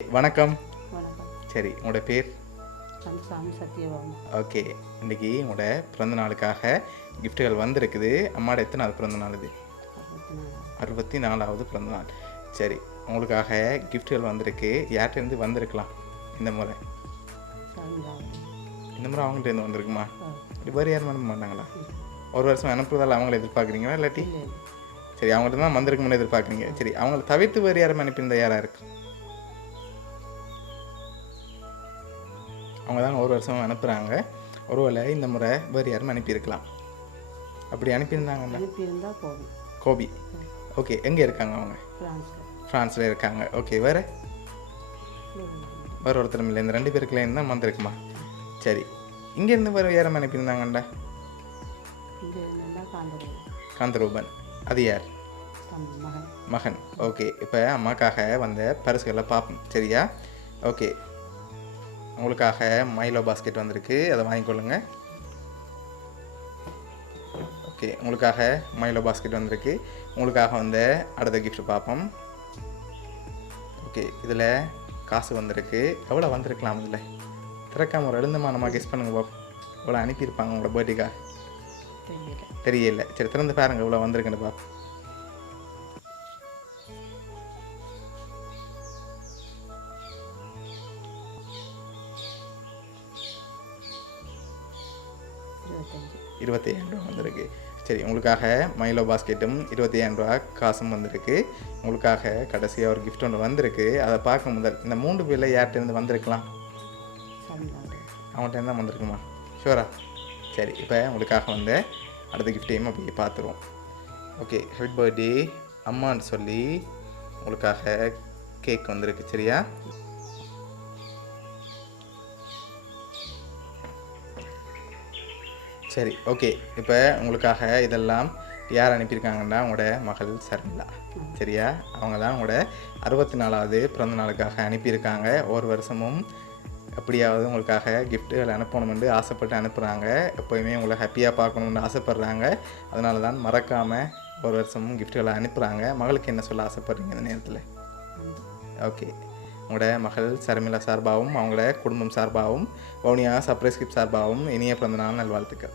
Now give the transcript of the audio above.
வணக்கம். வணக்கம். சரி, உங்களோட பேர்? கந்தசாமி சத்யபாமா. ஓகே. இன்றைக்கி உங்களோட பிறந்த நாளுக்காக கிஃப்ட்டுகள் வந்திருக்குது. அம்மாவோட எத்தனாவது பிறந்த நாள் இது? 64வது பிறந்த நாள். சரி, உங்களுக்காக கிஃப்ட்டுகள் வந்திருக்கு. யார்கிட்டேருந்து வந்திருக்கலாம் இந்த முறை? இந்த முறை அவங்கள்ட்டேருந்து வந்திருக்குமா? வேறு யாரும் அனுப்ப மாட்டாங்களா? ஒரு வருஷம் அனுப்புறதால அவங்கள எதிர்பார்க்குறீங்களா இல்லாட்டி? சரி, அவங்கள்ட்ட தான் வந்திருக்குன்னு எதிர்பார்க்குறீங்க. சரி, அவங்கள தவிர்த்து வேறு யாரும் அனுப்பியிருந்தா யாராக இருக்கு? அவங்க தான் ஒரு வருஷம் அனுப்புகிறாங்க. ஒருவேளை இந்த முறை வேறு யாரும் அனுப்பியிருக்கலாம். அப்படி அனுப்பியிருந்தாங்கண்ணா? அனுப்பியிருந்தா கோபி. ஓகே. எங்கே இருக்காங்க அவங்க? ஃப்ரான்ஸில் இருக்காங்க. ஓகே. வேறு ஒருத்தரும் இல்லை. இந்த 2 பேருக்குலேருந்து தான் வந்திருக்குமா? சரி, இங்கேருந்து வேறு யாரும் அனுப்பியிருந்தாங்கண்டா? காந்தரூபன். அது யார்? மகன். ஓகே. இப்போ அம்மாக்காக வந்த பரிசுகளை பார்ப்போம். சரியா? ஓகே. உங்களுக்காக மைலோ பாஸ்கெட் வந்திருக்கு, அதை வாங்கிக்கொள்ளுங்க. ஓகே, உங்களுக்காக மைலோ பாஸ்கெட் வந்திருக்கு. உங்களுக்காக வந்து அடுத்த கிஃப்ட் பார்ப்போம். ஓகே, இதில் காசு வந்திருக்கு. எவ்வளோ வந்திருக்கலாம்? இதில் திறக்காம ஒரு எழுந்தமானமாக கெஸ் பண்ணுங்க பாப்போம். எவ்வளோ அனுப்பியிருப்பாங்க உங்களோட பர்த்டேக்காக? தெரியல. சரி, திறந்து பாருங்கள் எவ்வளோ வந்திருக்குன்னு பார்ப்போம். ₹25 வந்திருக்கு. சரி, உங்களுக்காக மைலோ பாஸ்கெட்டும் ₹25 காசும் வந்திருக்கு. உங்களுக்காக கடைசியாக ஒரு கிஃப்ட் ஒன்று வந்திருக்கு. அதை பார்க்க முதல் இந்த 3 பேரில் யார்கிட்டேருந்து வந்திருக்கலாம்? அவங்கள்ட்ட தான் வந்திருக்குமா? ஷூரா? சரி, இப்போ உங்களுக்காக வந்து அடுத்த கிஃப்டையும் அப்படியே பார்த்துருவோம். ஓகே. ஹாப்பி பர்த்டே அம்மான்னு சொல்லி உங்களுக்காக கேக் வந்திருக்கு. சரியா? சரி, ஓகே. இப்போ உங்களுக்காக இதெல்லாம் யார் அனுப்பியிருக்காங்கன்னா உங்களோட மகள் சர்மிளா. சரியா? அவங்க தான் உங்களோட 64வது பிறந்த நாளுக்காக அனுப்பியிருக்காங்க. ஒரு வருஷமும் எப்படியாவது உங்களுக்காக கிஃப்ட்டுகள் அனுப்பணுமென்று ஆசைப்பட்டு அனுப்புகிறாங்க. எப்போயுமே உங்களை ஹாப்பியாக பார்க்கணுன்னு ஆசைப்பட்றாங்க. அதனால தான் மறக்காமல் ஒரு வருஷமும் கிஃப்ட்டுகளை அனுப்புகிறாங்க. மகளுக்கு என்ன சொல்ல ஆசைப்பட்றீங்க இந்த நேரத்தில்? ஓகே. உங்களோட மகள் சர்மிளா சார்பாகவும் அவங்களோட குடும்பம் சார்பாகவும் வவுனியா சர்ப்ரைஸ் கிஃப்ட் சார்பாகவும் இனிய பிறந்த நாள் நல்வாழ்த்துக்கள்.